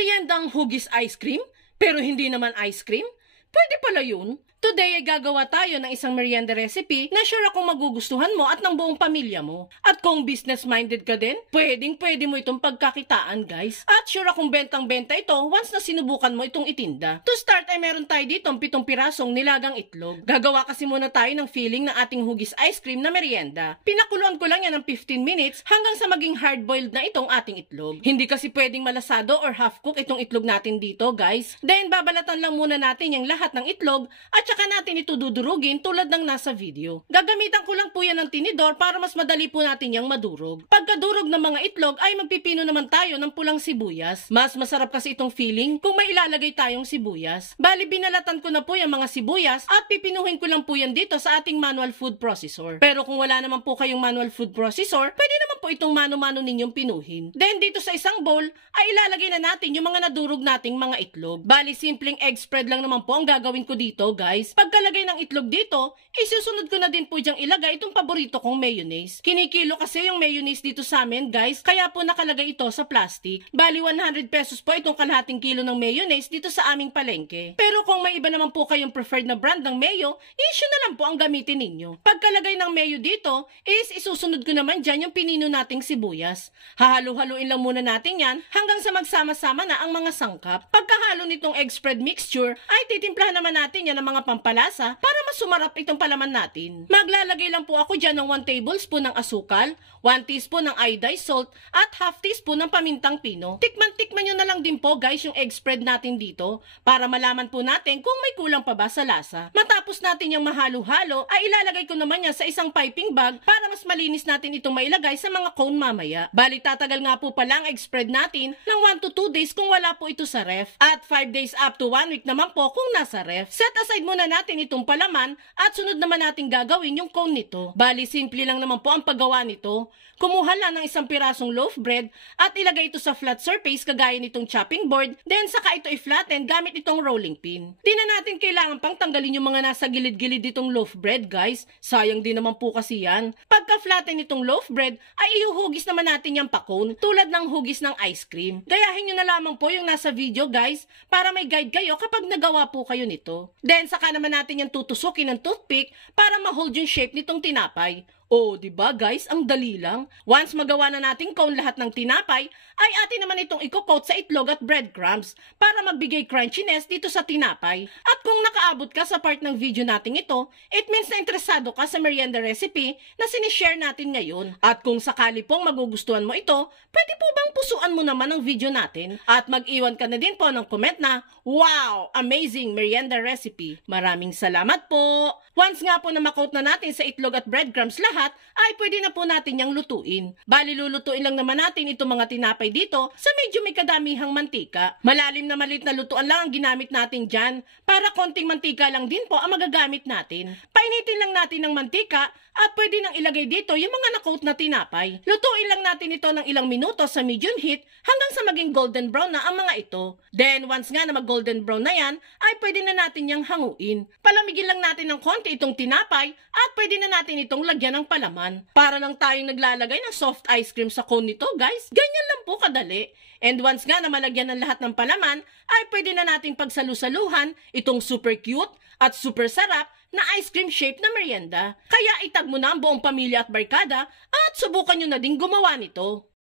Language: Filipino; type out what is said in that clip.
Meriendang hugis ice cream, pero hindi naman ice cream? Pwede pala yun. Today ay gagawa tayo ng isang merienda recipe na sure akong magugustuhan mo at ng buong pamilya mo. At kung business-minded ka din, pwede mo itong pagkakitaan, guys. At sure akong bentang-benta ito once na sinubukan mo itong itinda. To start ay meron tayo dito 7 pirasong nilagang itlog. Gagawa kasi muna tayo ng filling ng ating hugis ice cream na merienda. Pinakuluan ko lang yan ng 15 minutes hanggang sa maging hard-boiled na itong ating itlog. Hindi kasi pwedeng malasado or half-cook itong itlog natin dito, guys. Then babalatan lang muna natin yung lahat ng itlog at saka natin ito dudurugin tulad ng nasa video. Gagamitan ko lang po yan ng tinidor para mas madali po natin yang madurog. Pagkadurog ng mga itlog ay magpipino naman tayo ng pulang sibuyas. Mas masarap kasi itong filling kung may ilalagay tayong sibuyas. Bali binalatan ko na po yung mga sibuyas at pipinuhin ko lang po yan dito sa ating manual food processor. Pero kung wala naman po kayong manual food processor, pwede naman po itong mano-mano ninyong pinuhin. Then dito sa isang bowl ay ilalagay na natin yung mga nadurog nating mga itlog. Bali simpleng egg spread lang naman po ang gagawin ko dito, guys. Pagkalagay ng itlog dito, isusunod ko na din po diyang ilagay itong paborito kong mayonnaise. Kinikilo kasi yung mayonnaise dito sa amin, guys, kaya po nakalagay ito sa plastic. Bali 100 pesos po itong kalahating kilo ng mayonnaise dito sa aming palengke. Pero kung may iba naman po kayong preferred na brand ng mayo, issue na lang po ang gamitin ninyo. Pagkalagay ng mayo dito, is isusunod ko naman dyan yung pinino nating sibuyas. Hahalo-haluin lang muna natin yan hanggang sa magsama-sama na ang mga sangkap. Pagkahalo nitong egg spread mixture, ay titimplahan naman natin yan ng mga pampalasa para mas sumarap itong palaman natin. Maglalagay lang po ako dyan ng 1 tablespoon ng asukal, 1 teaspoon ng iodized salt, at half teaspoon ng pamintang pino. Tikman-tikman nyo na lang din po, guys, yung egg spread natin dito para malaman po natin kung may kulang pa ba sa lasa. Matapos natin yung mahalo-halo, ay ilalagay ko naman yan sa isang piping bag para mas malinis natin itong mailagay sa mga cone mamaya. Bali tatagal nga po pala ang egg spread natin ng 1 to 2 days kung wala po ito sa ref, at 5 days up to 1 week naman po kung nasa ref. Set aside muna natin itong palaman at sunod naman natin gagawin yung cone nito. Bali simple lang naman po ang paggawa nito. Kumuha lang ng 1 pirasong loaf bread at ilagay ito sa flat surface kagaya nitong chopping board, then saka ito i-flatten gamit itong rolling pin. Di na natin kailangan pang tanggalin yung mga nasa gilid-gilid itong loaf bread, guys. Sayang din naman po kasi yan. Pagka-flatten itong loaf bread ay ihuhugis naman natin yung pa-cone tulad ng hugis ng ice cream. Gayahin nyo na lamang po yung nasa video, guys, para may guide kayo kapag nagawa po kayo nito. Then saka naman natin yung tutusukin ng toothpick para ma-hold yung shape nitong tinapay. Oh, diba guys? Ang dali lang. Once magawa na natin cone lahat ng tinapay, ay atin naman itong i-coat sa itlog at breadcrumbs para magbigay crunchiness dito sa tinapay. At kung nakaabot ka sa part ng video natin ito, it means na interesado ka sa merienda recipe na sinishare natin ngayon. At kung sakali pong magugustuhan mo ito, pwede po bang pusuan mo naman ang video natin? At mag-iwan ka na din po ng comment na, "Wow! Amazing merienda recipe!" Maraming salamat po! Once nga po na makoat na natin sa itlog at breadcrumbs lahat, ay pwede na po natin yang lutuin. Bali lulutuin lang naman natin itong mga tinapay dito sa medyo may kadamihang mantika. Malalim na maliit na lutuan lang ang ginamit natin dyan para konting mantika lang din po ang magagamit natin. Painitin lang natin ng mantika at pwede nang ilagay dito yung mga nakoat na tinapay. Lutuin lang natin ito ng ilang minuto sa medium heat hanggang sa maging golden brown na ang mga ito. Then once nga na mag golden brown na yan, ay pwede na natin yang hanguin. Palamigin lang natin ng konti itong tinapay at pwede na natin itong lagyan ng palaman. Para lang tayong naglalagay ng soft ice cream sa cone nito, guys. Ganyan lang po kadali. And once nga na malagyan ng lahat ng palaman, ay pwede na nating pagsalusaluhan itong super cute at super sarap na ice cream shape na merienda. Kaya itag mo na ang buong pamilya at barkada at subukan nyo na din gumawa nito.